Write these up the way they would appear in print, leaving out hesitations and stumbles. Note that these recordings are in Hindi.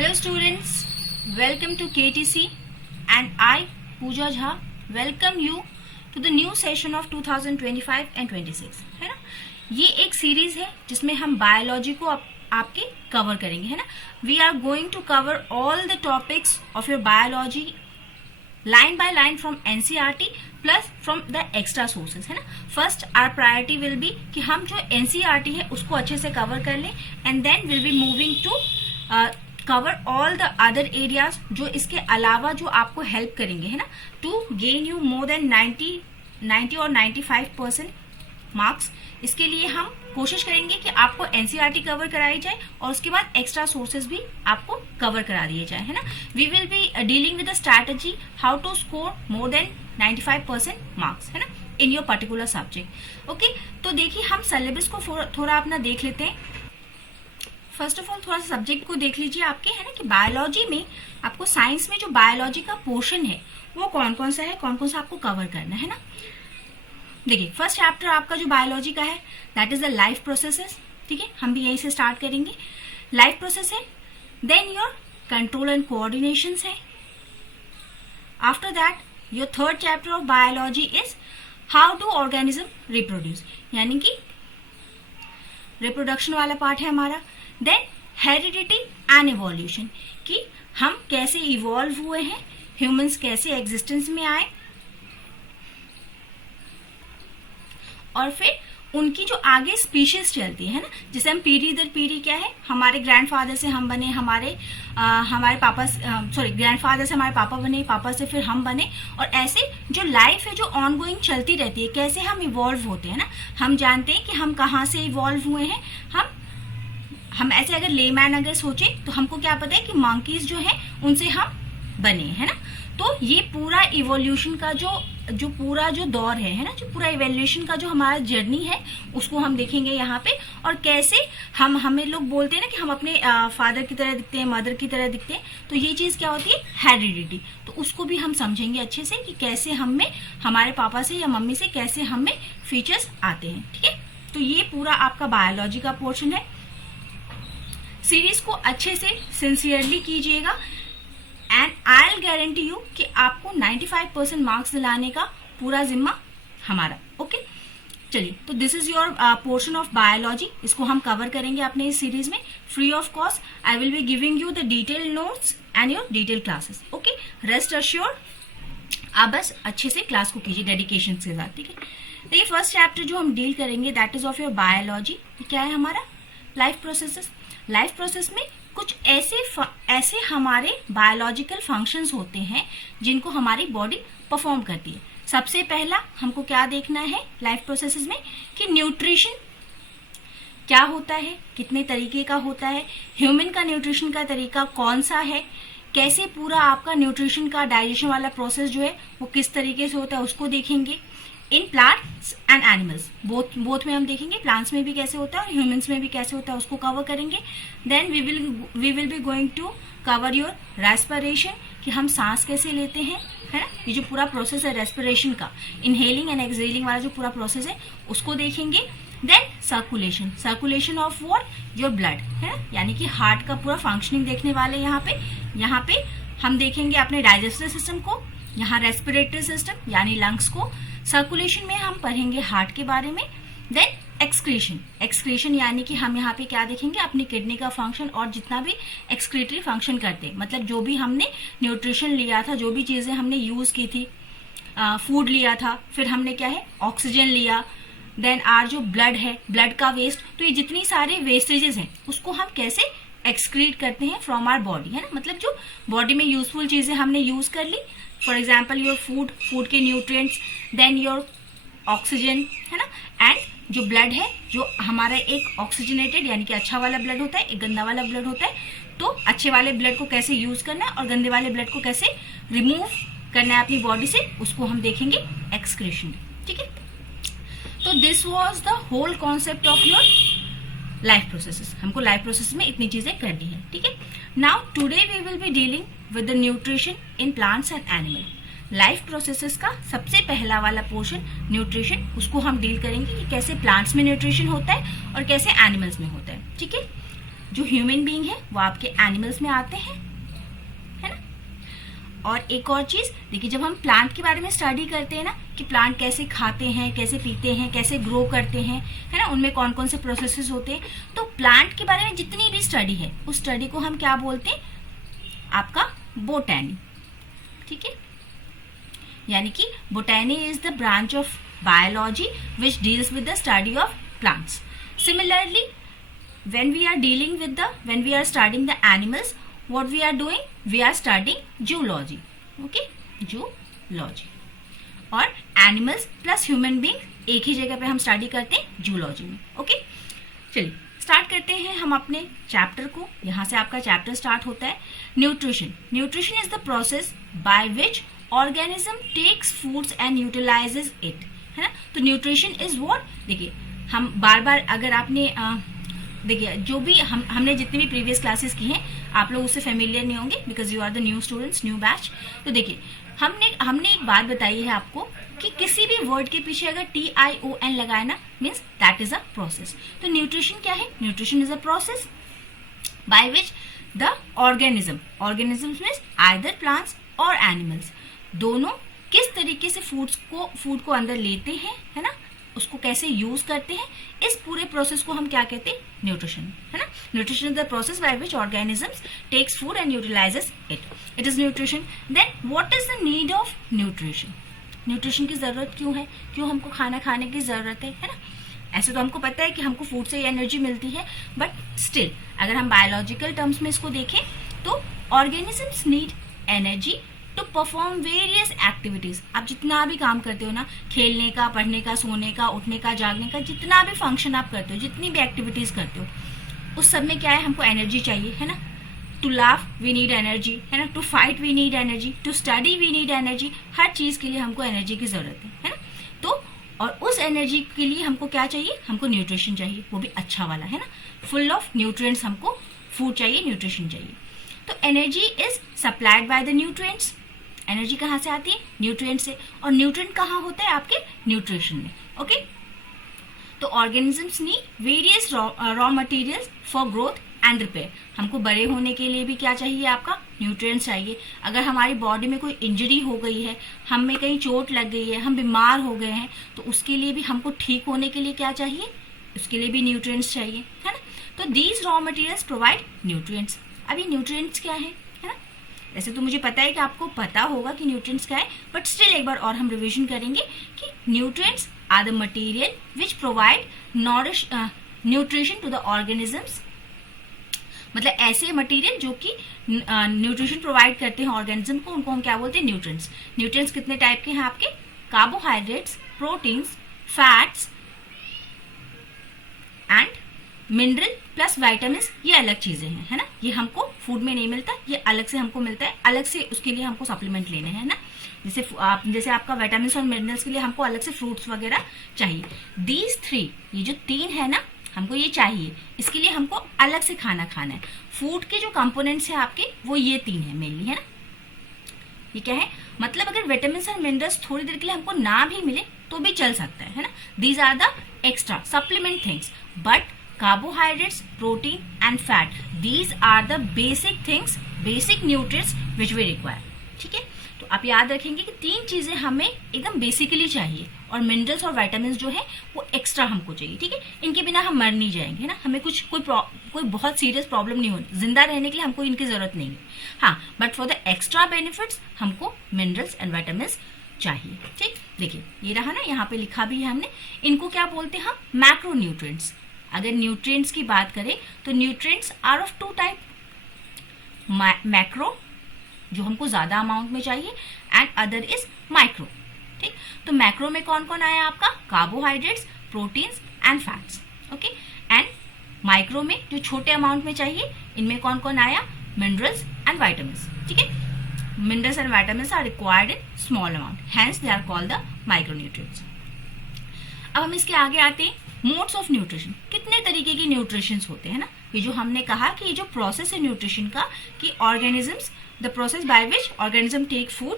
Hello students, welcome to KTC and I, Pooja Jha, welcome you to the new session of 2025 and 26 है ना। ये एक सीरीज है जिसमें हम बायोलॉजी को आपके कवर करेंगे है ना। We are going to cover all the topics of your biology line by line from NCERT plus from the extra sources है ना। First our priority will be कि हम जो एनसीईआरटी है उसको अच्छे से कवर कर लें and then will be moving to cover all the other areas जो इसके अलावा जो आपको हेल्प करेंगे है ना, to gain you more than 90 और 95% मार्क्स। इसके लिए हम कोशिश करेंगे कि आपको एनसीईआरटी कवर कराई जाए और उसके बाद एक्स्ट्रा सोर्सेज भी आपको कवर करा दिए जाए है ना। We will be dealing with the strategy how to score more than 95% marks है ना in your particular subject. Okay, तो देखिए हम सिलेबस को थोड़ा अपना देख लेते हैं। फर्स्ट ऑफ ऑल थोड़ा सा सब्जेक्ट को देख लीजिए आपके है ना कि बायोलॉजी में आपको साइंस में जो बायोलॉजी का पोर्शन है वो कौन कौन सा है, कौन कौन सा आपको कवर करना है ना। देखिए फर्स्ट चैप्टर आपका जो बायोलॉजी का है that is the life processes. ठीक है, हम भी यहीं से स्टार्ट करेंगे। लाइफ प्रोसेस है, then your control and coordination है। After that your third chapter of biology is how do organism reproduce, यानी कि रिप्रोडक्शन वाला पार्ट है हमारा। देन हेरिडिटी एंड इवोल्यूशन, कि हम कैसे इवॉल्व हुए हैं, ह्यूमंस कैसे एग्जिस्टेंस में आए और फिर उनकी जो आगे स्पीशीज चलती है ना, जैसे हम पीढ़ी दर पीढ़ी क्या है, हमारे ग्रैंडफादर से हम बने, हमारे पापा ग्रैंडफादर से हमारे पापा बने, पापा से फिर हम बने, और ऐसे जो लाइफ है जो ऑनगोइंग चलती रहती है, कैसे हम इवॉल्व होते हैं ना। हम जानते हैं कि हम कहाँ से इवॉल्व हुए हैं। हम ऐसे अगर लेमैन अगर सोचे तो हमको क्या पता है कि मंकीज जो है उनसे हम बने है ना। तो ये पूरा इवोल्यूशन का जो पूरा जो दौर है ना, जो पूरा इवोल्यूशन का जो हमारा जर्नी है उसको हम देखेंगे यहाँ पे। और कैसे हमें लोग बोलते हैं ना कि हम अपने फादर की तरह दिखते हैं, मदर की तरह दिखते हैं, तो ये चीज क्या होती है, हेरिडिटी। तो उसको भी हम समझेंगे अच्छे से कि कैसे हमें हमारे पापा से या मम्मी से कैसे हमें फीचर्स आते हैं। ठीक है, तो ये पूरा आपका बायोलॉजी का पोर्शन है। सीरीज को अच्छे से सिंसियरली कीजिएगा and I will guarantee you कि आपको 95% मार्क्स दिलाने का पूरा जिम्मा हमारा। ओके, चलिए, तो this is your portion of biology. इसको हम कवर करेंगे अपने इस सीरीज में free of cost. I will be giving you the detail notes and your detail classes. Okay, rest assure, आप बस अच्छे से क्लास को कीजिए डेडिकेशन के साथ। ठीक है, देखिए फर्स्ट चैप्टर जो हम डील करेंगे that is of your biology. क्या है हमारा, लाइफ प्रोसेसेस। लाइफ प्रोसेस में कुछ ऐसे हमारे बायोलॉजिकल फंक्शंस होते हैं जिनको हमारी बॉडी परफॉर्म करती है। सबसे पहला हमको क्या देखना है लाइफ प्रोसेसेस में कि न्यूट्रिशन क्या होता है, कितने तरीके का होता है, ह्यूमन का न्यूट्रिशन का तरीका कौन सा है, कैसे पूरा आपका न्यूट्रिशन का डाइजेशन वाला प्रोसेस जो है वो किस तरीके से होता है उसको देखेंगे। इन प्लांट्स एंड एनिमल्स, बोथ में हम देखेंगे, प्लांट्स में भी कैसे होता है और ह्यूमंस में भी कैसे होता है उसको कवर करेंगे। Then we will be going to cover your respiration, कि हम सांस कैसे लेते हैं है ना। ये जो पूरा प्रोसेस है रेस्पिरेशन का, इनहेलिंग एंड एक्सहेलिंग वाला जो पूरा प्रोसेस है उसको देखेंगे। Then circulation of what, your blood है ना, यानी कि हार्ट का पूरा फंक्शनिंग देखने वाले यहाँ पे हम देखेंगे अपने डाइजेस्टिव सिस्टम को, यहाँ रेस्पिरेटरी सिस्टम यानी लंग्स को। सर्कुलेशन में हम पढ़ेंगे हार्ट के बारे में। देन एक्सक्रीशन यानी कि हम यहाँ पे क्या देखेंगे, अपनी किडनी का फंक्शन और जितना भी एक्सक्रीटरी फंक्शन करते हैं, मतलब जो भी हमने न्यूट्रिशन लिया था, जो भी चीजें हमने यूज की थी, फूड लिया था, फिर हमने क्या है ऑक्सीजन लिया, देन आर जो ब्लड है, ब्लड का वेस्ट, तो ये जितनी सारे वेस्टेजेस हैं उसको हम कैसे एक्सक्रीट करते हैं फ्रॉम आवर बॉडी है ना। मतलब जो बॉडी में यूजफुल चीजें हमने यूज कर ली, फॉर एग्जाम्पल योर फूड के न्यूट्रिएंट्स, देन योर ऑक्सीजन है ना, एंड जो ब्लड है जो हमारा एक ऑक्सीजनेटेड यानी कि अच्छा वाला ब्लड होता है, एक गंदा वाला ब्लड होता है। तो अच्छे वाले ब्लड को कैसे यूज करना है और गंदे वाले ब्लड को कैसे रिमूव करना है अपनी बॉडी से, उसको हम देखेंगे एक्सक्रीशन। ठीक है, तो this was the whole concept of your life processes. हमको लाइफ प्रोसेस में इतनी चीजें करनी है। ठीक है, now today we will be dealing with the nutrition in plants and animal. Life processes का सबसे पहला वाला पोर्शन न्यूट्रिशन, उसको हम डील करेंगे कि कैसे प्लांट्स में न्यूट्रिशन होता है और कैसे एनिमल्स में होता है। ठीक है, जो ह्यूमन बीइंग है वो आपके एनिमल्स में आते हैं, है ना। और एक और चीज देखिए, जब हम प्लांट के बारे में स्टडी करते हैं ना कि प्लांट कैसे खाते हैं, कैसे पीते हैं, कैसे ग्रो करते हैं, है ना, उनमें कौन कौन से प्रोसेसेस होते हैं, तो प्लांट के बारे में जितनी भी स्टडी है उस स्टडी को हम क्या बोलते हैं, आपका बोटैनी, ठीक है। यानी कि botany is the branch of biology which deals with the study of plants. Similarly when we are studying the animals, what we are doing, we are studying zoology, okay, zoology। और एनिमल्स प्लस ह्यूमन बीइंग एक ही जगह पे हम स्टडी करते हैं जूलॉजी में, ओके। चलिए स्टार्ट करते हैं हम अपने चैप्टर को। यहाँ से आपका चैप्टर स्टार्ट होता है nutrition. Nutrition is the process by which organism takes foods and utilises it, है ना। तो न्यूट्रिशन इज व्हाट, देखिए हम बार बार अगर आपने देखिए जो भी हमने जितनी भी प्रीवियस क्लासेस की हैं आप लोग उससे फेमिलियर नहीं होंगे because you are the new students, new batch. तो देखिए हमने एक बात बताई है आपको कि किसी भी वर्ड के पीछे अगर TION लगाए ना means that is a process. तो न्यूट्रिशन क्या है, nutrition is a process by which the organisms means either plants और एनिमल्स दोनों किस तरीके से फूड को अंदर लेते हैं, है ना, उसको कैसे यूज करते हैं, इस पूरे प्रोसेस को हम क्या कहते हैं, न्यूट्रिशन, है ना। Nutrition is the process by which organisms takes food and utilises it is nutrition. Then what is the need of nutrition, nutrition की जरूरत क्यों है, क्यों हमको खाना खाने की जरूरत है ना। ऐसे तो हमको पता है कि हमको फूड से एनर्जी मिलती है, बट स्टिल अगर हम बायोलॉजिकल टर्म्स में इसको देखें तो organisms need energy to perform various activities. आप जितना भी काम करते हो ना, खेलने का, पढ़ने का, सोने का, उठने का, जागने का, जितना भी फंक्शन आप करते हो, जितनी भी एक्टिविटीज करते हो, उस सब में क्या है, हमको एनर्जी चाहिए, है ना। To laugh we need energy, है ना, to fight we need energy, to study we need energy, हर चीज के लिए हमको एनर्जी की जरूरत है ना। तो और उस एनर्जी के लिए हमको क्या चाहिए, हमको न्यूट्रिशन चाहिए, वो भी अच्छा वाला, है ना, फुल ऑफ न्यूट्रिएंट्स हमको फूड चाहिए, न्यूट्रिशन चाहिए। तो energy is supplied by the nutrients. Energy कहाँ से आती है, न्यूट्रिएंट से, और न्यूट्रिएंट कहाँ होता है, आपके न्यूट्रिशन में, ओके। तो organisms need various raw materials for growth and repair. हमको बड़े होने के लिए भी क्या चाहिए, आपका न्यूट्रिएंट्स चाहिए। अगर हमारी बॉडी में कोई इंजरी हो गई है, हम में कहीं चोट लग गई है, हम बीमार हो गए हैं, तो उसके लिए भी हमको ठीक होने के लिए क्या चाहिए, उसके लिए भी न्यूट्रिएंट्स चाहिए, है ना। तो these raw materials provide nutrients. अब ये न्यूट्रिएंट्स क्या है ना। वैसे तो मुझे पता है कि आपको पता होगा कि न्यूट्रिएंट्स क्या है, बट स्टिल एक बार और हम रिवीजन करेंगे कि nutrients are the material which provide nutrition to the organisms. मतलब ऐसे मटेरियल जो कि न्यूट्रिशन प्रोवाइड करते हैं ऑर्गेनिज्म को, उनको हम क्या बोलते हैं, न्यूट्रिएंट्स। न्यूट्रिएंट्स कितने टाइप के हैं आपके, carbohydrates, proteins, fats and mineral plus vitamin, ये अलग चीजें हैं, है ना। ये हमको फूड में नहीं मिलता, ये अलग से हमको मिलता है, अलग से उसके लिए हमको सप्लीमेंट लेने हैं ना। जैसे आपका विटामिन और मिनरल्स के लिए हमको अलग से फ्रूट्स वगैरह चाहिए। दीज थ्री, ये जो तीन है ना, हमको ये चाहिए, इसके लिए हमको अलग से खाना खाना है। फूड के जो कंपोनेंट्स है आपके वो ये तीन है मेनली, है ना। ये क्या है, मतलब अगर विटामिन और मिनरल्स थोड़ी देर के लिए हमको ना भी मिले तो भी चल सकता है ना। These are the extra supplement things, but carbohydrates, protein and fat, these are the basic things, basic nutrients which we require, ठीक है। तो आप याद रखेंगे कि तीन चीजें हमें एकदम बेसिकली चाहिए, और मिनरल्स और विटामिन जो है वो एक्स्ट्रा हमको चाहिए, ठीक है। इनके बिना हम मर नहीं जाएंगे, है ना। हमें कोई बहुत सीरियस प्रॉब्लम नहीं होनी, जिंदा रहने के लिए हमको इनकी जरूरत नहीं है, हाँ, but for the extra benefits हमको मिनरल्स एंड विटामिन चाहिए, ठीक। देखिए ये रहा ना, यहाँ पे लिखा भी है हमने, इनको क्या बोलते हैं हम, मैक्रो न्यूट्रिएंट्स। अगर न्यूट्रिएंट्स की बात करें तो nutrients are of two type, macro जो हमको ज्यादा अमाउंट में चाहिए, एंड अदर इज माइक्रो, ठीक। तो मैक्रो में कौन कौन आया आपका, carbohydrates, proteins and fats, okay. And micro में जो छोटे अमाउंट में चाहिए, इनमें कौन कौन आया, मिनरल्स एंड विटामिन्स, ठीक है। Minerals and vitamins are required in small amount, hence they are called the micronutrients. अब हम इसके आगे आते हैं, मोड्स ऑफ न्यूट्रिशन। कितने तरीके के न्यूट्रिशंस होते हैं ना। ये जो हमने कहा कि ये जो प्रोसेस है न्यूट्रिशन का, कि organisms, the process by which organism take food,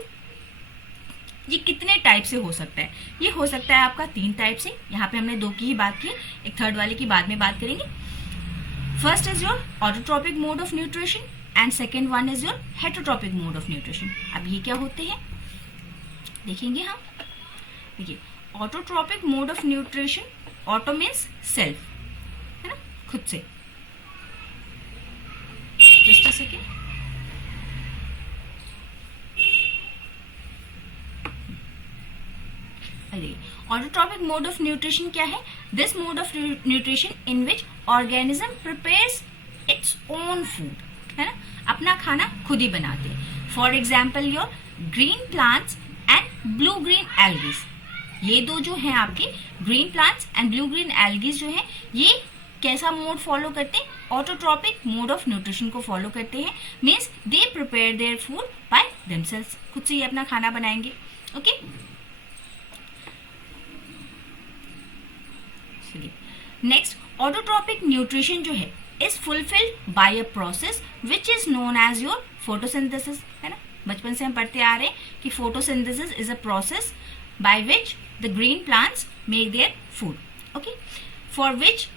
ये कितने टाइप से हो सकता है। ये हो सकता है आपका तीन टाइप से, यहाँ पे हमने दो की ही बात की, एक थर्ड वाले की बाद में बात करेंगे। First is your autotrophic mode of nutrition and second one is your heterotrophic mode of nutrition. अब ये क्या होते हैं देखेंगे हम। देखिए autotrophic mode of nutrition, auto means self, है ना, खुद से। Just a second. Autotrophic mode of nutrition क्या है? This mode of nutrition in which organism prepares its own food, है ना, अपना खाना खुद ही बनाते हैं। For example your green plants and blue green algae. ये दो जो है आपके green plants and blue green algae जो है, ये कैसा मोड फॉलो करते हैं? ऑटोट्रॉपिक मोड ऑफ न्यूट्रिशन को फॉलो करते हैं। Means they prepare their food by themselves, खुद से ही अपना खाना बनाएंगे। ओके, नेक्स्ट ऑटोट्रॉपिक न्यूट्रिशन जो है is fulfilled by a process which is known as your photosynthesis, है ना। बचपन से हम पढ़ते आ रहे हैं कि photosynthesis is a process by which the green plants make their food. Okay, for which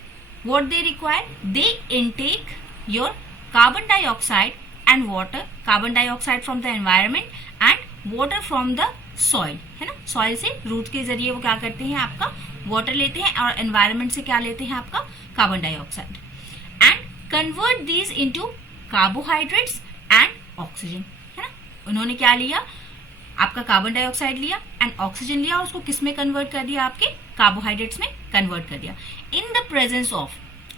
what they require, they intake your carbon dioxide and water, carbon dioxide from the environment and water from the soil, है ना। soil से root के जरिए वो क्या करते हैं, आपका water लेते हैं और environment से क्या लेते हैं, आपका carbon dioxide, and convert these into carbohydrates and oxygen, है ना। उन्होंने क्या लिया, आपका कार्बन डाइऑक्साइड लिया एंड ऑक्सीजन लिया और उसको किस में कन्वर्ट कर दिया, आपके कार्बोहाइड्रेट्स में कन्वर्ट कर दिया। इन द प्रेजेंस ऑफ,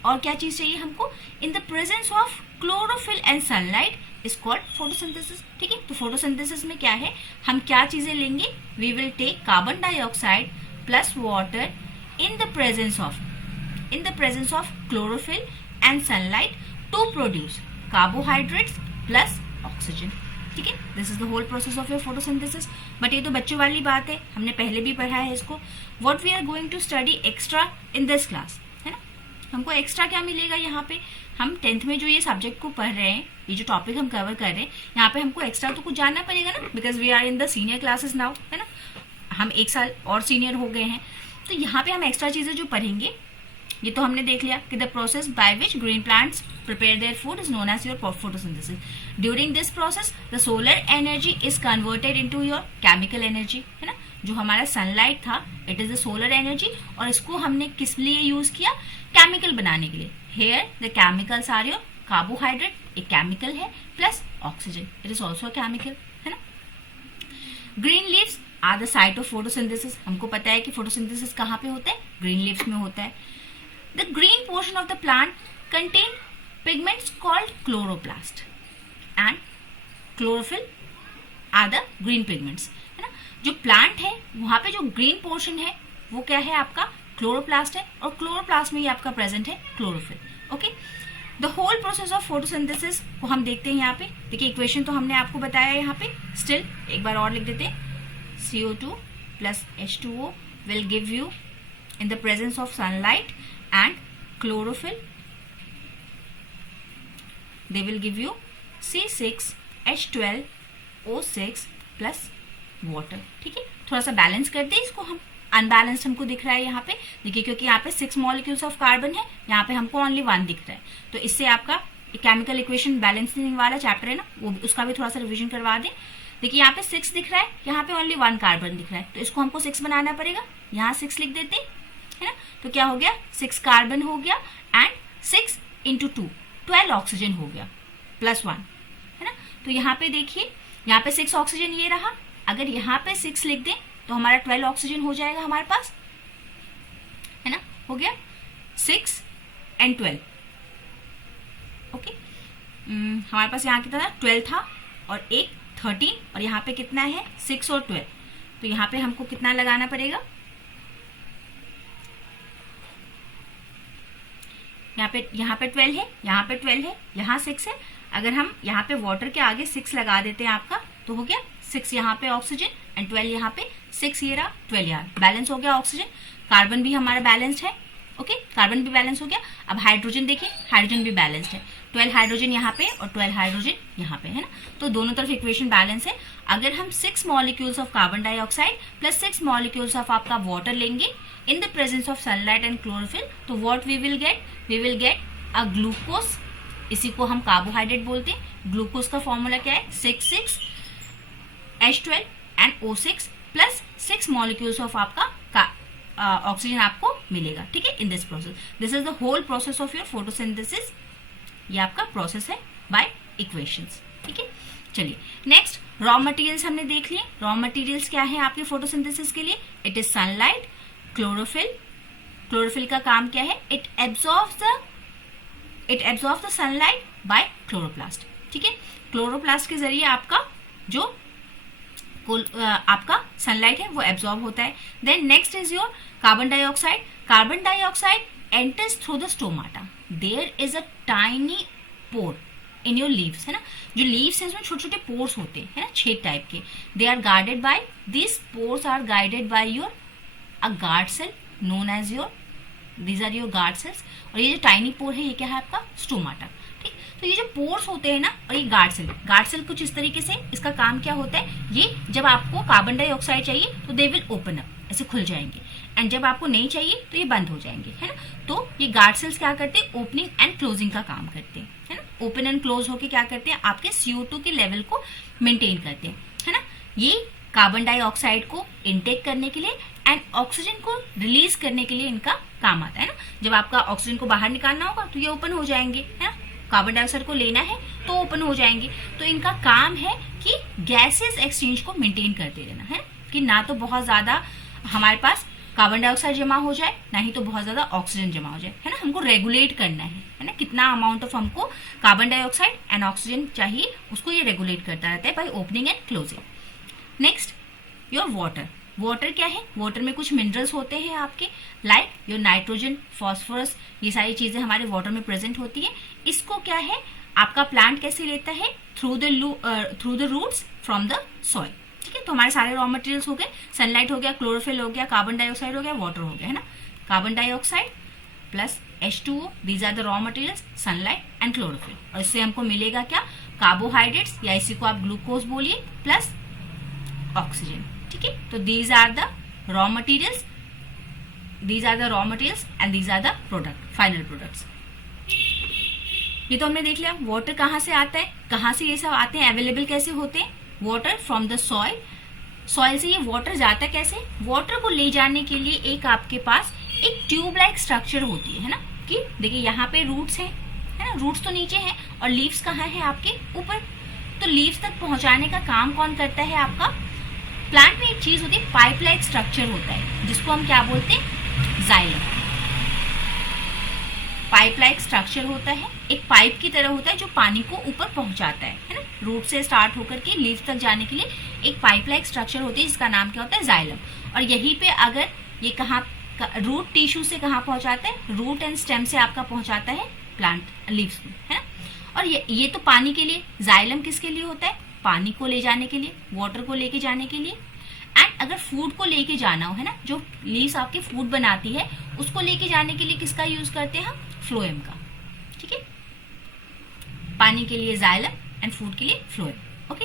और क्या चीज चाहिए हमको, इन the presence of chlorophyll and sunlight is called photosynthesis. ठीक है, तो फोटोसिंथेसिस में क्या है, हम क्या चीजें लेंगे, we will take carbon dioxide plus water in the presence of chlorophyll and sunlight to produce carbohydrates plus oxygen. ठीक है, this is the whole process of your photosynthesis. But ये तो बच्चों वाली बात है, हमने पहले भी पढ़ा है इसको। What we are going to study extra in this class, है ना। हमको एक्स्ट्रा क्या मिलेगा यहाँ पे, हम 10th में जो ये सब्जेक्ट को पढ़ रहे हैं, ये जो टॉपिक हम कवर कर रहे हैं, यहाँ पे हमको एक्स्ट्रा तो कुछ जानना पड़ेगा ना, because we are in the senior classes now, है ना। हम एक साल और सीनियर हो गए हैं, तो यहाँ पे हम एक्स्ट्रा चीजें जो पढ़ेंगे, ये तो हमने देख लिया कि the process by which green plants prepare their food is known as your photosynthesis. During this process the solar energy is converted into your chemical energy, है ना। जो हमारा सनलाइट था, it is the solar energy, और इसको हमने किस लिए यूज किया, केमिकल बनाने के लिए। Here the chemicals are your carbohydrate, एक केमिकल है, plus oxygen, it is also chemical, है ना। Green leaves are the site of photosynthesis. हमको पता है कि फोटोसिंथेसिस कहाँ पे होता है, ग्रीन लीव्स में होता है। The green portion of the plant contain pigments called chloroplast and chlorophyll are the green pigments, है ना। जो प्लांट है वहां पे जो ग्रीन पोर्शन है वो क्या है, आपका क्लोरोप्लास्ट है, और क्लोरोप्लास्ट में ही आपका प्रेजेंट है chlorophyll. Okay, the whole process of photosynthesis को हम देखते हैं यहाँ पे। देखिए इक्वेशन तो हमने आपको बताया यहाँ पे, स्टिल एक बार और लिख देते हैं। CO2 plus H2O will give you in the presence of sunlight and chlorophyll, they will give you C6H12O6 plus water। ठीक है, थोड़ा सा बैलेंस कर दे इसको हम, अनबैलेंस्ड हमको दिख रहा है यहाँ पे, देखिए क्योंकि यहाँ पे 6 मॉलिक्यूल्स ऑफ कार्बन है, यहाँ पे हमको ओनली 1 दिख रहा है। तो इससे आपका केमिकल इक्वेशन बैलेंसिंग वाला चैप्टर है ना, वो उसका भी थोड़ा सा रिविजन करवा दें। देखिए यहाँ पे 6 दिख रहा है, यहाँ पे ओनली 1 कार्बन दिख रहा है, तो इसको हमको 6 बनाना पड़ेगा। यहाँ 6 लिख देते, है ना। तो क्या हो गया, 6 कार्बन हो गया एंड 6 इंटू 2 12 ऑक्सीजन हो गया प्लस 1, है ना। तो यहाँ पे देखिए, यहाँ पे 6 ऑक्सीजन ये रहा, अगर यहाँ पे 6 लिख दें तो हमारा 12 ऑक्सीजन हो जाएगा हमारे पास, है ना। हो गया 6 एंड 12। ओके, हमारे पास यहाँ कितना था, 12 था, और एक 13, और यहाँ पे कितना है 6 और 12। तो यहाँ पे हमको कितना लगाना पड़ेगा, यहाँ पे 12 है, यहाँ पे 12 है, यहाँ 6 है। अगर हम यहाँ पे वाटर के आगे 6 लगा देते हैं आपका, तो हो गया 6 यहाँ पे ऑक्सीजन एंड 12 यहाँ पे, 6 ये रहा, 12 यहाँ, बैलेंस हो गया ऑक्सीजन। कार्बन भी हमारा बैलेंस्ड है, ओके, कार्बन भी बैलेंस हो गया। अब हाइड्रोजन देखिए, हाइड्रोजन भी बैलेंस्ड है, 12 हाइड्रोजन यहाँ पे और 12 हाइड्रोजन यहाँ पे, है ना। तो दोनों तरफ इक्वेशन बैलेंस है। अगर हम 6 molecules of carbon dioxide plus 6 molecules of आपका वाटर लेंगे in the presence of sunlight and chlorophyll, तो what we will get a glucose, इसी को हम कार्बोहाइड्रेट बोलते हैं। ग्लूकोज का फॉर्मूला क्या है, 6,6H12 and O6 plus 6 molecules of आपका ऑक्सीजन आपको मिलेगा, ठीक है, in this process. This is the whole process of your photosynthesis. ये आपका प्रोसेस है बाय इक्वेशंस, ठीक है। चलिए नेक्स्ट, रॉ मटेरियल्स हमने देख लिए। रॉ मटेरियल्स क्या है आपके फोटोसिंथेसिस के लिए? It is sunlight, chlorophyll. Chlorophyll का काम क्या है? It absorbs the sunlight bye chloroplast, ठीक है। क्लोरोप्लास्ट के जरिए आपका जो आपका सनलाइट है वो एब्जॉर्ब होता है। Then next is your carbon dioxide. Carbon dioxide enters through the stomata. There is a tiny pore in your leaves, है ना। जो लीव्स है उसमें छोटे छोटे पोर्स होते हैं, है ना, छेद टाइप के। They are guarded by, this pores are guided by your a guard cell known as your, these are your guard cells. और ये जो टाइनी पोर है ये क्या है आपका? स्टोमाटा, ठीक। तो ये जो पोर्स होते हैं ना, और ये गार्ड सेल कुछ इस तरीके से, इसका काम क्या होता है, ये जब आपको कार्बन डाइऑक्साइड चाहिए तो दे विल ओपन अप, ऐसे खुल जाएंगे, एंड जब आपको नहीं चाहिए तो ये बंद हो जाएंगे, है ना। तो ये गार्ड सेल्स क्या करते हैं? ओपनिंग एंड क्लोजिंग का काम करते हैं, है ना। ओपन एंड क्लोज होके क्या करते हैं? आपके CO2 के लेवल को मेंटेन करते हैं, है ना। ये कार्बन डाइऑक्साइड को इनटेक करने के लिए एंड ऑक्सीजन को रिलीज करने के लिए इनका काम आता है ना। जब आपका ऑक्सीजन को बाहर निकालना होगा तो ये ओपन हो जाएंगे, है ना। कार्बन डाइऑक्साइड को लेना है तो ओपन हो जाएंगे। तो इनका काम है कि गैसेस एक्सचेंज को मेंटेन करते रहना, है कि ना तो बहुत ज्यादा हमारे पास कार्बन डाइऑक्साइड जमा हो जाए, ना ही तो बहुत ज्यादा ऑक्सीजन जमा हो जाए, है ना। हमको रेगुलेट करना है ना, कितना अमाउंट ऑफ हमको कार्बन डाइऑक्साइड एंड ऑक्सीजन चाहिए, उसको ये रेगुलेट करता रहता है by opening and closing. Next your water. Water क्या है? वाटर में कुछ मिनरल्स होते हैं आपके, लाइक योर नाइट्रोजन, फॉस्फोरस, ये सारी चीजें हमारे वाटर में प्रेजेंट होती है। इसको क्या है आपका प्लांट कैसे लेता है? Through the roots from the soil, ठीक है। तो हमारे सारे रॉ मटेरियल्स हो गए, सनलाइट हो गया, क्लोरोफिल हो गया, कार्बन डाइऑक्साइड हो गया, वाटर हो गया, है ना। Carbon dioxide plus H2O, these are the raw materials, sunlight and chlorophyll. और इससे हमको मिलेगा क्या? कार्बोहाइड्रेट्स, या इसी को आप ग्लूकोज बोलिए, प्लस ऑक्सीजन, ठीक है। तो these are the raw materials, and these are the product, final products. ये तो हमने देख लिया वाटर कहाँ से आता है, कहाँ से ये सब आते हैं, अवेलेबल कैसे होते हैं। Water from the soil, soil से ये वाटर जाता कैसे? वाटर को ले जाने के लिए एक आपके पास एक ट्यूब लाइक स्ट्रक्चर होती है ना, कि देखिए यहाँ पे रूट्स हैं, है ना, रूट्स तो नीचे हैं और लीव्स कहाँ है आपके? ऊपर। तो लीव्स तक पहुंचाने का काम कौन करता है आपका? प्लांट में एक चीज होती है, पाइप लाइक स्ट्रक्चर होता है, जिसको हम क्या बोलते हैं? जाइलम। पाइप लाइक स्ट्रक्चर होता है, एक पाइप की तरह होता है जो पानी को ऊपर पहुंचाता है ना, रूट से स्टार्ट होकर के लीव्स तक जाने के लिए एक पाइप लाइक स्ट्रक्चर होती है जिसका नाम क्या होता है? जाइलम। और यहीं पे अगर ये कहाँ रूट टिश्यू से कहाँ पहुंचाता है? रूट एंड स्टेम से आपका पहुंचाता है प्लांट लीव्स में, है ना। और ये तो पानी के लिए, जाइलम किसके लिए होता है? पानी को ले जाने के लिए, वाटर को लेके जाने के लिए। एंड अगर फूड को लेके जाना हो, है ना, जो लीव्स आपकी फूड बनाती है उसको लेके जाने के लिए किसका यूज करते हैं हम? फ्लोएम का, ठीक है। पानी के लिए जाइलम एंड फूड के लिए phloem, okay.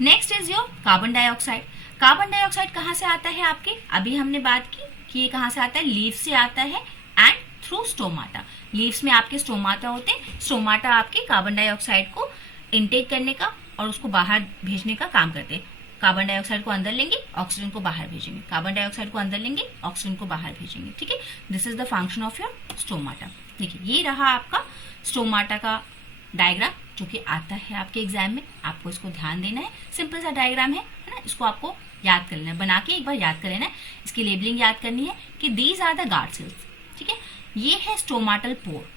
Next is your carbon dioxide. Carbon dioxide कहाँ से आता है आपके? अभी हमने बात की कि ये कहाँ से आता है? लीव से आता है एंड थ्रू स्टोमाटा। लीव्स में आपके स्टोमाटा होते हैं, स्टोमाटा आपके कार्बन डाइऑक्साइड को इनटेक करने का और उसको बाहर भेजने का काम करते हैं। कार्बन डाइऑक्साइड को अंदर लेंगे, ऑक्सीजन को बाहर भेजेंगे, कार्बन डाइऑक्साइड को अंदर लेंगे, ऑक्सीजन को बाहर भेजेंगे, ठीक है। This is the function of your stomata. देखिए ये रहा आपका स्टोमाटा का डायग्राम जो कि आता है आपके एग्जाम में, आपको इसको ध्यान देना है। सिंपल सा डायग्राम है ना, इसको आपको याद कर लेना है, बना के एक बार याद कर लेना है। इसकी लेबलिंग याद करनी है कि these are the guard cells, ठीक है। ये है स्टोमाटल पोर,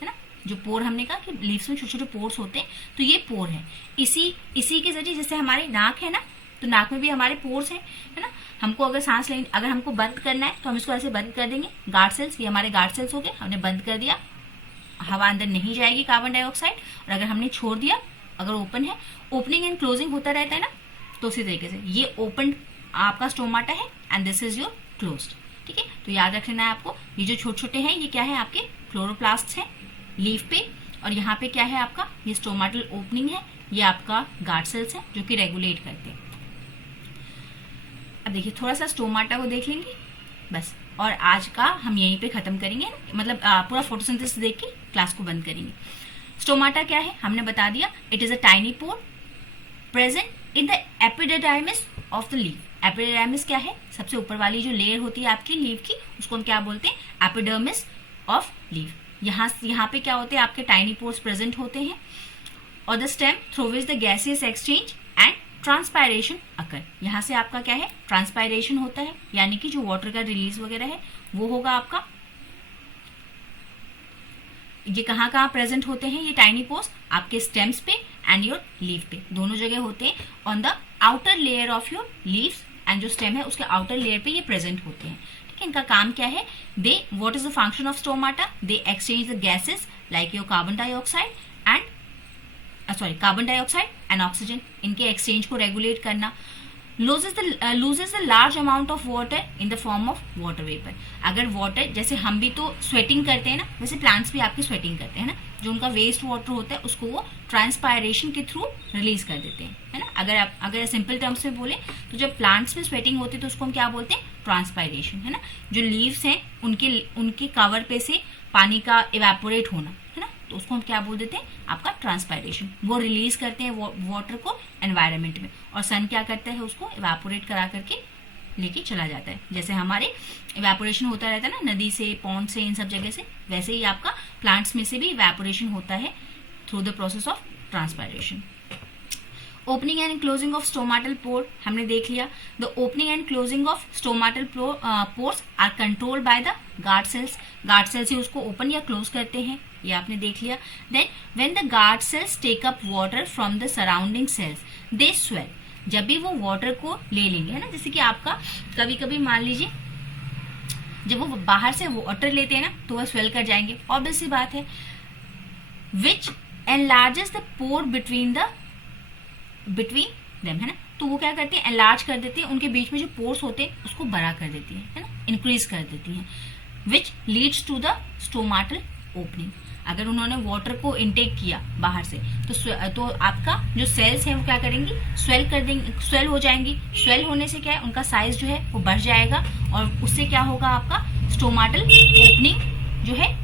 है ना, जो पोर हमने कहा कि लीव्स में छोटे छोटे पोर्स होते हैं, तो ये पोर है। इसी के जरिए, जैसे हमारी नाक है ना, तो नाक में भी हमारे पोर्स हैं, है ना। हमको अगर सांस लेनी, अगर हमको बंद करना है तो हम इसको ऐसे बंद कर देंगे, गार्ड सेल्स, ये हमारे गार्ड सेल्स हो गए, हमने बंद कर दिया, हवा अंदर नहीं जाएगी कार्बन डाइऑक्साइड। और अगर हमने छोड़ दिया, अगर ओपन है, ओपनिंग एंड क्लोजिंग होता रहता है ना, तो उसी तरीके से ये ओपन आपका स्टोमाटा है and this is your closed, ठीक है। तो याद रख लेना है आपको, ये जो छोटे छोटे हैं ये क्या है? आपके क्लोरोप्लास्ट हैं लीफ पे, और यहाँ पे क्या है आपका? ये स्टोमाटल ओपनिंग है, ये आपका गार्ड सेल्स है जो कि रेगुलेट करते हैं। अब देखिए थोड़ा सा स्टोमाटा को देख लेंगे बस, और आज का हम यहीं पे खत्म करेंगे, मतलब पूरा फोटोसिंथेसिस देख के क्लास को बंद करेंगे। स्टोमाटा क्या है हमने बता दिया, it is a tiny pore present in the epidermis of the leaf. Epidermis क्या है, सबसे ऊपर वाली जो लेयर होती है आपकी लीफ की, उसको हम क्या बोलते हैं, एपिडर्मिस ऑफ लीफ। यहाँ पे क्या होते हैं, आपके टाइनी पोर्स प्रेजेंट होते हैं, और the stem through which the gases exchange and transpiration occur. यहाँ से आपका क्या है, ट्रांसपायरेशन होता है, यानी कि जो वाटर का रिलीज वगैरह है वो होगा आपका। ये कहाँ प्रेजेंट होते हैं ये टाइनी पोर्स, आपके स्टेम्स पे एंड योर लीफ पे, दोनों जगह होते हैं। On the outer layer of your leaves, and जो स्टेम है उसके आउटर लेयर पे ये प्रेजेंट होते हैं। ठीक है, इनका काम क्या है, they what is the function of stomata, they exchange the gases like your carbon dioxide and oxygen, इनके एक्सचेंज को रेगुलेट करना। loses the large amount of water in the form of water vapor। अगर वाटर, जैसे हम भी तो स्वेटिंग करते हैं ना, वैसे प्लांट्स भी आपकी स्वेटिंग करते हैं ना, जो उनका वेस्ट वाटर होता है उसको वो ट्रांसपायरेशन के थ्रू रिलीज कर देते हैं, है ना। अगर सिंपल टर्म्स में बोले तो जब प्लांट्स में स्वेटिंग होती है तो उसको हम क्या बोलते हैं, ट्रांसपायरेशन, है ना। जो लीव्स हैं उनके कवर पे से पानी का इवेपोरेट होना, है ना, तो उसको हम क्या बोल देते हैं, आपका ट्रांसपायरेशन। वो रिलीज करते हैं वाटर को एनवायरनमेंट में, और सन क्या करता है, उसको इवेपोरेट करा करके लेके चला जाता है। जैसे हमारे इवेपोरेशन होता रहता है ना नदी से, पॉन्ड से, इन सब जगह से, वैसे ही आपका प्लांट्स में से भी इवेपोरेशन होता है through the process of transpiration. Opening and closing of stomatal pore हमने देख लिया। The opening and closing of stomatal pores are controlled by the guard cells. Guard cells ही उसको ओपन या क्लोज करते हैं, ये आपने देख लिया। Then when the guard cells take up water from the surrounding cells they swell. जब भी वो वाटर को ले लेंगे, है ना, जैसे कि आपका कभी कभी मान लीजिए जब वो बाहर से वाटर लेते हैं ना तो वह स्वेल कर जाएंगे, ऑब्वियस सी बात है। Which enlarges the pore between them, है ना, तो वो क्या करते हैं, एनलार्ज कर देते हैं, उनके बीच में जो पोर्स होते हैं उसको बड़ा कर देती है ना, इंक्रीज कर देती है। Which leads to the stomatal opening. अगर उन्होंने वाटर को इनटेक किया बाहर से तो आपका जो सेल्स है वो क्या करेंगी, स्वेल हो जाएंगी। स्वेल होने से क्या है, उनका साइज जो है वो बढ़ जाएगा, और उससे क्या होगा, आपका स्टोमाटल ओपनिंग जो है,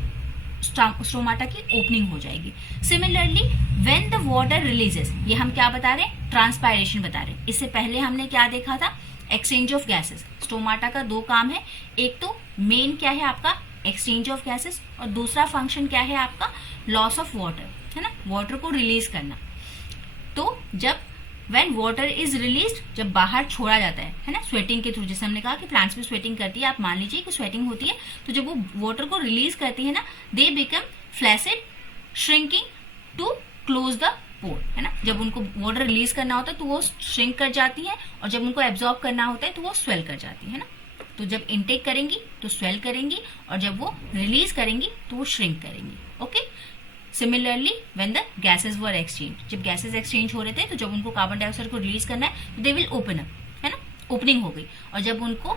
स्टोमाटा की ओपनिंग हो जाएगी। Similarly when the water releases, ये हम क्या बता रहे हैं, ट्रांसपायरेशन बता रहे हैं। इससे पहले हमने क्या देखा था, एक्सचेंज ऑफ गैसेस। स्टोमाटा का दो काम है, एक तो मेन क्या है आपका एक्सचेंज ऑफ गैसेस, और दूसरा फंक्शन क्या है आपका, लॉस ऑफ वाटर, है ना, वाटर को रिलीज करना। तो जब व्हेन वाटर इज रिलीज्ड, जब बाहर छोड़ा जाता है ना, स्वेटिंग के थ्रू, जैसे हमने कहा कि प्लांट्स भी स्वेटिंग करती है, आप मान लीजिए कि स्वेटिंग होती है, तो जब वो वाटर को रिलीज करती है ना, they become flaccid shrinking to close the pore, है ना। जब उनको वाटर रिलीज करना होता है तो वो श्रिंक कर जाती है, और जब उनको एब्जॉर्ब करना होता है तो वो स्वेल कर जाती है ना। तो जब इनटेक करेंगी तो स्वेल करेंगी, और जब वो रिलीज करेंगी तो वो श्रिंक करेंगी। Okay, similarly when the gases were exchange, जब गैसेस एक्सचेंज हो रहे थे तो जब उनको कार्बन डाइऑक्साइड को रिलीज करना है तो दे विल ओपन अप, है ना, ओपनिंग हो गई। और जब उनको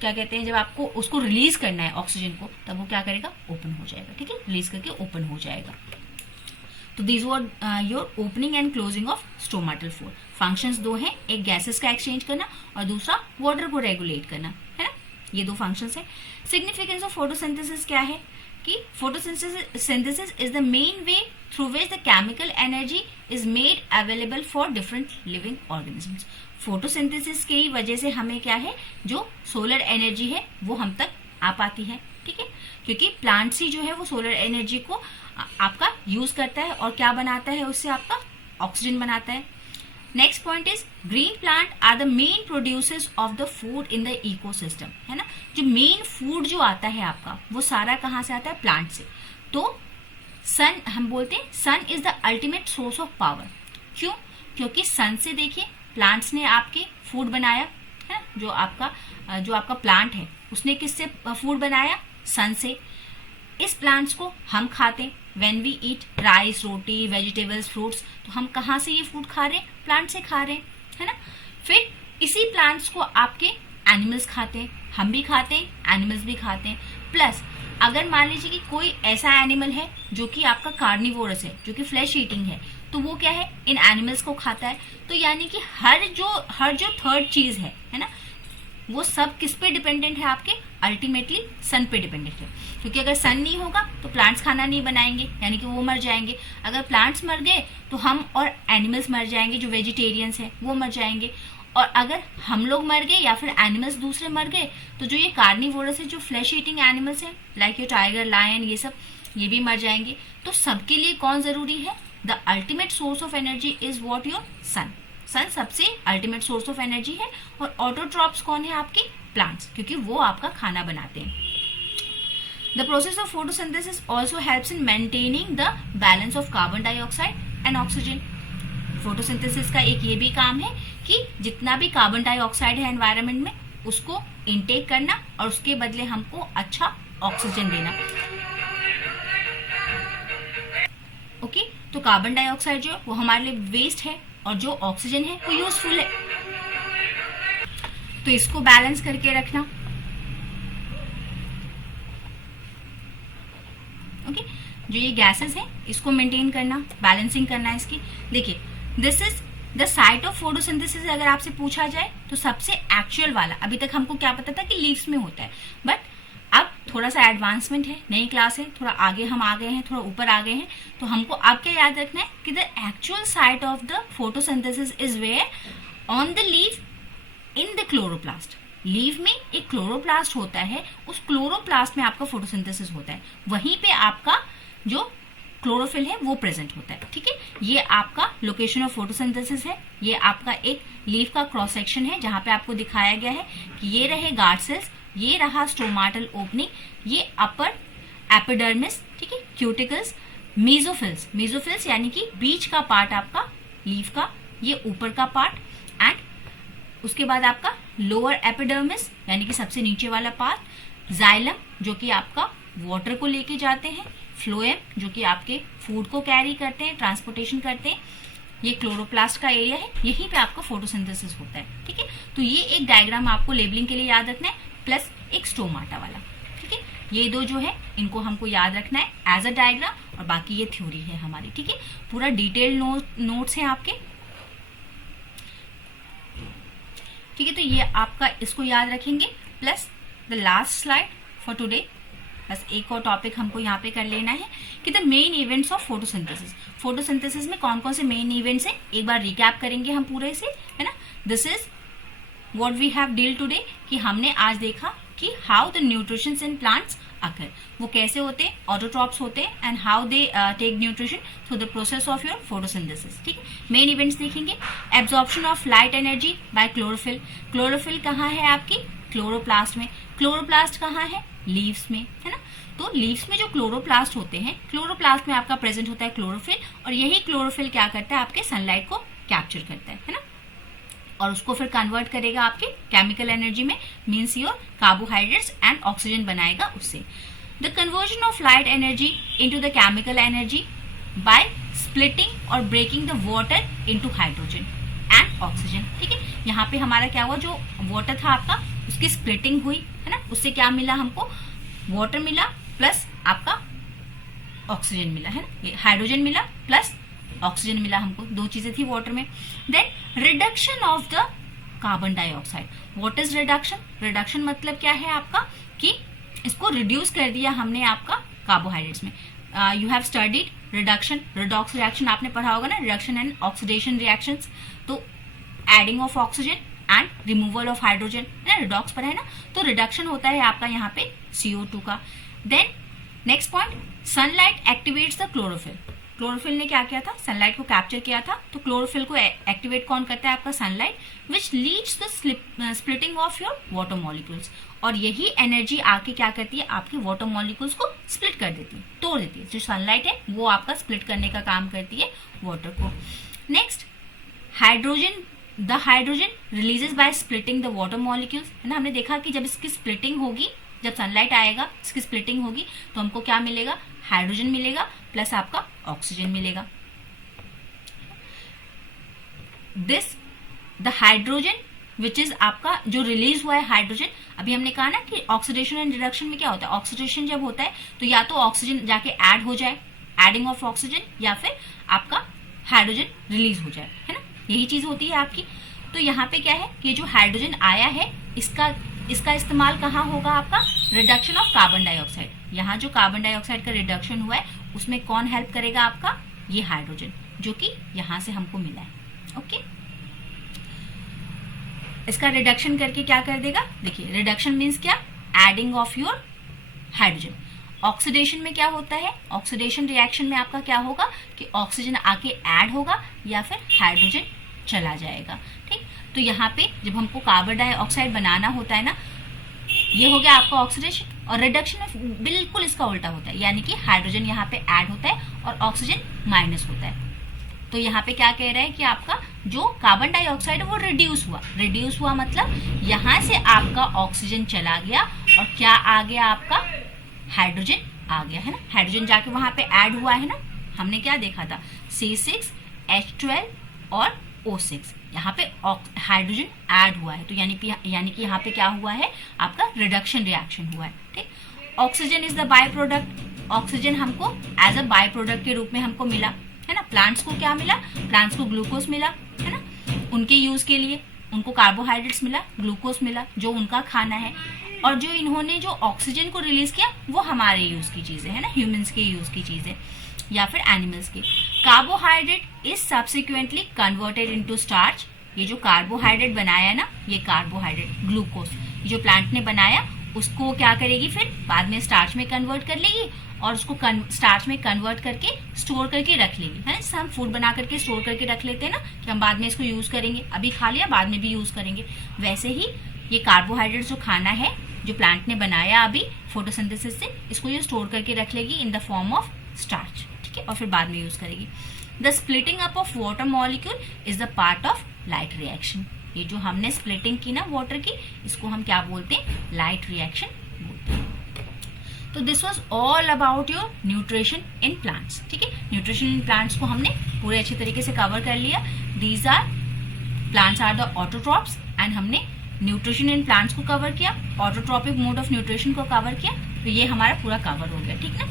क्या कहते हैं, जब आपको उसको रिलीज करना है ऑक्सीजन को, तब वो क्या करेगा, ओपन हो जाएगा। ठीक है, रिलीज करके ओपन हो जाएगा। तो these were your opening and closing of stomatal pore. Functions दो हैं, एक गैसेस का एक्सचेंज करना और दूसरा वाटर को रेगुलेट करना, है ना, ये दो फंक्शंस है। सिग्निफिकेंस ऑफ फोटोसिंथेसिस क्या है कि photosynthesis is the main way through which the chemical energy is made available for different living organisms. Photosynthesis की वजह से हमें क्या है, जो सोलर एनर्जी है वो हम तक आ पाती है। ठीक है, क्योंकि प्लांट्स ही जो है वो सोलर एनर्जी को आपका यूज करता है, और क्या बनाता है, उससे आपका ऑक्सीजन बनाता है। Next point is green plant are the main producers of the food in the ecosystem, है ना। जो मेन फूड जो आता है आपका, वो सारा कहाँ से आता है, प्लांट से। तो सन, हम बोलते हैं sun is the ultimate source of power. क्यों, क्योंकि सन से देखिए प्लांट्स ने आपके फूड बनाया है, जो आपका प्लांट है उसने किससे फूड बनाया, सन से। इस प्लांट्स को हम खाते हैं, when we eat rice, roti, vegetables, fruits, तो हम कहाँ से ये फूड खा रहे हैं, प्लांट से खा रहे हैं, है ना। फिर इसी प्लांट्स को आपके एनिमल्स खाते हैं, हम भी खाते हैं, एनिमल्स भी खाते हैं। प्लस अगर मान लीजिए कि कोई ऐसा एनिमल है जो कि आपका कार्निवोरस है, जो कि फ्लैश ईटिंग है, तो वो क्या है, इन एनिमल्स को खाता है। तो यानी कि हर जो थर्ड चीज है ना, वो सब किस पे डिपेंडेंट है? आपके अल्टीमेटली सन पे डिपेंडेंट है, क्योंकि अगर सन नहीं होगा तो प्लांट्स खाना नहीं बनाएंगे, यानी कि वो मर जाएंगे। अगर प्लांट्स मर गए तो हम और एनिमल्स मर जाएंगे, जो वेजिटेरियंस हैं वो मर जाएंगे। और अगर हम लोग मर गए या फिर एनिमल्स दूसरे मर गए तो जो ये कार्निवोरस है, जो फ्लैश ईटिंग एनिमल्स हैं लाइक ये टाइगर, लायन, ये सब, ये भी मर जाएंगे। तो सबके लिए कौन जरूरी है? The ultimate source of energy is what? Your sun. Sun सबसे अल्टीमेट सोर्स ऑफ एनर्जी है। और ऑटोट्रॉप्स कौन है? आपके प्लांट्स, क्योंकि वो आपका खाना बनाते हैं। The process of photosynthesis also helps in maintaining the balance of carbon dioxide and oxygen. Photosynthesis का एक ये भी काम है कि जितना भी कार्बन डाइऑक्साइड है एनवायरनमेंट में, उसको इनटेक करना और उसके बदले हमको अच्छा ऑक्सीजन देना। ओके, तो कार्बन डाइऑक्साइड जो वो हमारे लिए वेस्ट है और जो ऑक्सीजन है वो यूजफुल है। तो इसको बैलेंस करके रखना। ओके, जो ये गैसेस हैं इसको मेंटेन करना, बैलेंसिंग करना इसकी। देखिए, this is the site of photosynthesis. अगर आपसे पूछा जाए तो सबसे एक्चुअल वाला, अभी तक हमको क्या पता था कि लीव्स में होता है, बट अब थोड़ा सा एडवांसमेंट है, नई क्लास है, थोड़ा आगे हम आ गए हैं, थोड़ा ऊपर आ गए हैं, तो हमको अब क्या याद रखना है कि the actual site of the photosynthesis is where? On the leave in the chloroplast. Leave में एक क्लोरोप्लास्ट होता है, उस क्लोरोप्लास्ट में आपका फोटोसिंथेसिस होता है, वहीं पे आपका जो क्लोरोफिल है वो प्रेजेंट होता है। ठीक है, ये आपका लोकेशन ऑफ फोटोसिंथेसिस है। ये आपका एक लीव का क्रॉस सेक्शन है जहां पे आपको दिखाया गया है कि ये रहे गार्ड सेल्स, ये रहा स्टोमाटल ओपनिंग, ये अपर एपिडर्मिस, ठीक है, क्यूटिकल्स, मेसोफिल्स, मेसोफिल्स यानी कि बीच का पार्ट आपका लीव का, ये ऊपर का पार्ट, एंड उसके बाद आपका लोअर एपिडर्मिस यानी कि सबसे नीचे वाला पार्ट, जाइलम जो कि आपका वाटर को लेके जाते हैं, फ्लोएम जो कि आपके फूड को कैरी करते हैं, ट्रांसपोर्टेशन करते हैं, ये क्लोरोप्लास्ट का एरिया है, यहीं पे आपका फोटोसिंथेसिस होता है। ठीक है, तो ये एक डायग्राम आपको लेबलिंग के लिए याद रखना है, प्लस एक स्टोमाटा वाला। ठीक है, ये दो जो है इनको हमको याद रखना है एज अ डायग्राम, और बाकी ये थ्योरी है हमारी। ठीक है, पूरा डिटेल नोट्स हैं आपके। ठीक है, तो ये आपका इसको याद रखेंगे, plus the last slide for today. बस एक और टॉपिक हमको यहाँ पे कर लेना है कि the main events of photosynthesis. Photosynthesis में कौन कौन से मेन इवेंट्स हैं एक बार रिकैप करेंगे हम पूरे से, है ना। This is what we have deal today, कि हमने आज देखा कि how the nutrition in plants occur, वो कैसे होते हैं, ऑटोट्रॉप्स होते हैं, and how they take nutrition through the process of your photosynthesis. ठीक है, मेन इवेंट्स देखेंगे। Absorption of light energy by chlorophyll. Chlorophyll कहाँ है आपकी? क्लोरोप्लास्ट में। क्लोरोप्लास्ट कहाँ है? लीव्स में, है ना। तो लीव्स में जो क्लोरोप्लास्ट होते हैं, क्लोरोप्लास्ट में आपका प्रेजेंट होता है क्लोरोफिल, और यही क्लोरोफिल क्या करता है? आपके सनलाइट को कैप्चर करता है ना, और उसको फिर कन्वर्ट करेगा आपके केमिकल एनर्जी में, means your carbohydrates and oxygen बनाएगा उससे। The conversion of light energy into the chemical energy by splitting और breaking the water into hydrogen and oxygen. ठीक है, यहाँ पे हमारा क्या हुआ, जो वाटर था आपका उसकी स्प्लिटिंग हुई, है ना, उससे क्या मिला हमको? वाटर मिला प्लस आपका ऑक्सीजन मिला, है ना, ये हाइड्रोजन मिला प्लस ऑक्सीजन मिला हमको, दो चीजें थी वाटर में। Then reduction of the carbon dioxide. What is reduction? Reduction मतलब क्या है आपका, कि इसको रिड्यूस कर दिया हमने आपका कार्बोहाइड्रेट्स में। You have studied reduction, redox reaction आपने पढ़ा होगा ना, रिडक्शन एंड ऑक्सीडेशन रिएक्शंस। तो adding of oxygen and removal of hydrogen, है ना, रिडॉक्स पर है ना। तो रिडक्शन होता है आपका यहाँ पे CO2 का। Then next point, sunlight activates the chlorophyll. Chlorophyll ने क्या किया था? सनलाइट को कैप्चर किया था, तो क्लोरोफिल को एक्टिवेट कौन करता है? आपका sunlight, which leads the splitting of your water molecules. और यही एनर्जी आके क्या करती है? आपके वाटर मॉलिक्यूल्स को स्प्लिट कर देती है, तोड़ देती है। जो सनलाइट है वो आपका स्प्लिट करने का काम करती है वाटर को। Next, hydrogen, the hydrogen releases by splitting the water molecules, है ना। हमने देखा कि जब इसकी स्प्लिटिंग होगी, जब सनलाइट आएगा इसकी स्प्लिटिंग होगी, तो हमको क्या मिलेगा? हाइड्रोजन मिलेगा प्लस आपका ऑक्सीजन मिलेगा। This the hydrogen which is आपका जो रिलीज हुआ है हाइड्रोजन, अभी हमने कहा ना कि ऑक्सीडेशन एंड रिडक्शन में क्या होता है? ऑक्सीडेशन जब होता है तो या तो ऑक्सीजन जाके ऐड हो जाए, एडिंग ऑफ ऑक्सीजन, या फिर आपका हाइड्रोजन रिलीज हो जाए, है ना, यही चीज होती है आपकी। तो यहाँ पे क्या है कि ये जो हाइड्रोजन आया है इसका इस्तेमाल कहाँ होगा आपका, रिडक्शन ऑफ कार्बन डाइऑक्साइड। यहाँ जो कार्बन डाइऑक्साइड का रिडक्शन हुआ है उसमें कौन हेल्प करेगा आपका, ये हाइड्रोजन, जो कि यहाँ से हमको मिला है। ओके, इसका रिडक्शन करके क्या कर देगा, देखिए रिडक्शन मीन्स क्या, adding of your hydrogen. Oxidation में क्या होता है, ऑक्सीडेशन रिएक्शन में आपका क्या होगा कि ऑक्सीजन आके ऐड होगा या फिर हाइड्रोजन चला जाएगा। ठीक, तो यहाँ पे जब हमको कार्बन डाइऑक्साइड बनाना होता है ना, ये हो गया आपका ऑक्सीडेशन, और रिडक्शन में बिल्कुल इसका उल्टा होता है, यानी कि हाइड्रोजन यहाँ पे ऐड होता है और ऑक्सीजन माइनस होता है। तो यहाँ पे क्या कह रहा है कि आपका जो कार्बन डाइऑक्साइड है वो रिड्यूस हुआ मतलब यहाँ से आपका ऑक्सीजन चला गया और क्या आ गया, आपका हाइड्रोजन आ गया, है ना। हाइड्रोजन जाके वहां पे ऐड हुआ है ना, हमने क्या देखा था, C6H12 और O6, यहाँ पे हाइड्रोजन ऐड हुआ है, तो यानी कि यहाँ पे क्या हुआ है, आपका रिडक्शन रिएक्शन हुआ है। ठीक, oxygen is the by product, oxygen हमको एज अ बाय प्रोडक्ट के रूप में हमको मिला, है ना। प्लांट्स को क्या मिला, प्लांट्स को ग्लूकोज मिला, है ना, उनके यूज के लिए उनको कार्बोहाइड्रेट्स मिला, ग्लूकोज मिला जो उनका खाना है, और जो इन्होंने जो ऑक्सीजन को रिलीज किया वो हमारे यूज की चीजें है ना, ह्यूमंस के यूज की चीजें या फिर एनिमल्स के। Carbohydrate is subsequently converted into starch, ये जो कार्बोहाइड्रेट बनाया है ना, ये कार्बोहाइड्रेट ग्लूकोज जो प्लांट ने बनाया उसको क्या करेगी, फिर बाद में स्टार्च में कन्वर्ट कर लेगी और उसको स्टार्च में कन्वर्ट करके स्टोर करके रख लेगी, है ना। जैसे हम फूड बना करके स्टोर करके रख लेते हैं ना कि हम बाद में इसको यूज करेंगे, अभी खा लिया बाद में भी यूज करेंगे, वैसे ही ये कार्बोहाइड्रेट जो खाना है जो प्लांट ने बनाया अभी फोटोसिंथेसिस से, इसको ये स्टोर करके रख लेगी in the form of starch, ठीक है, और फिर बाद में यूज करेगी। The splitting up of water molecule is the part of light reaction, ये जो हमने स्प्लिटिंग की ना वाटर की, इसको हम क्या बोलते हैं, लाइट रिएक्शन बोलते हैं। तो this was all about your nutrition in plants, ठीक है। न्यूट्रिशन इन प्लांट्स को हमने पूरे अच्छे तरीके से कवर कर लिया। These are plants are the autotrophs, and हमने न्यूट्रिशन इन प्लांट्स को कवर किया, ऑटोट्रॉपिक मोड ऑफ न्यूट्रिशन को कवर किया, तो ये हमारा पूरा कवर हो गया, ठीक ना।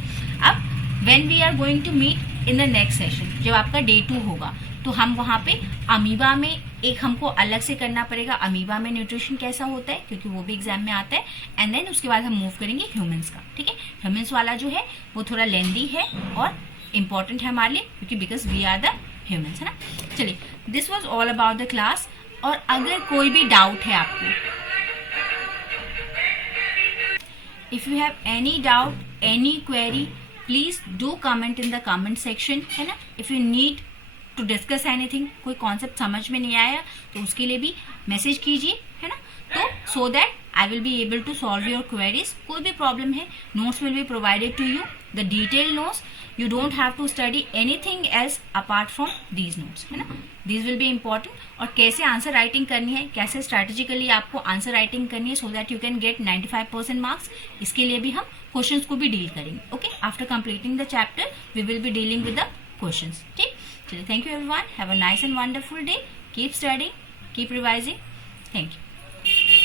अब when we are going to meet in the next session, जब आपका डे 2 होगा, तो हम वहां पे अमीबा में एक हमको अलग से करना पड़ेगा, अमीबा में न्यूट्रिशन कैसा होता है, क्योंकि वो भी एग्जाम में आता है, एंड देन उसके बाद हम मूव करेंगे ह्यूमंस का, ठीक है। ह्यूमंस वाला जो है वो थोड़ा लेंदी है और इम्पोर्टेंट है हमारे लिए, क्योंकि because we are the humans, है ना। चलिए, this was all about the class. और अगर कोई भी डाउट है आपको, if you have any doubt, any query, please do comment in the comment section, है ना। If you need to discuss anything, कोई कॉन्सेप्ट समझ में नहीं आया तो उसके लिए भी मैसेज कीजिए, है ना, तो so that I will be able to solve your queries. कोई भी प्रॉब्लम है, notes will be provided to you, the detail notes, you don't have to study anything else apart from these notes, है ना। these will be important। और कैसे आंसर राइटिंग करनी है, कैसे स्ट्रेटेजिकली आपको आंसर राइटिंग करनी है, so that you can get 95% marks, इसके लिए भी हम क्वेश्चंस को भी डील करेंगे, okay. After completing the chapter we will be dealing with the questions, ठीक। चलिए, thank you everyone, have a nice and wonderful day, keep studying, keep revising, thank you.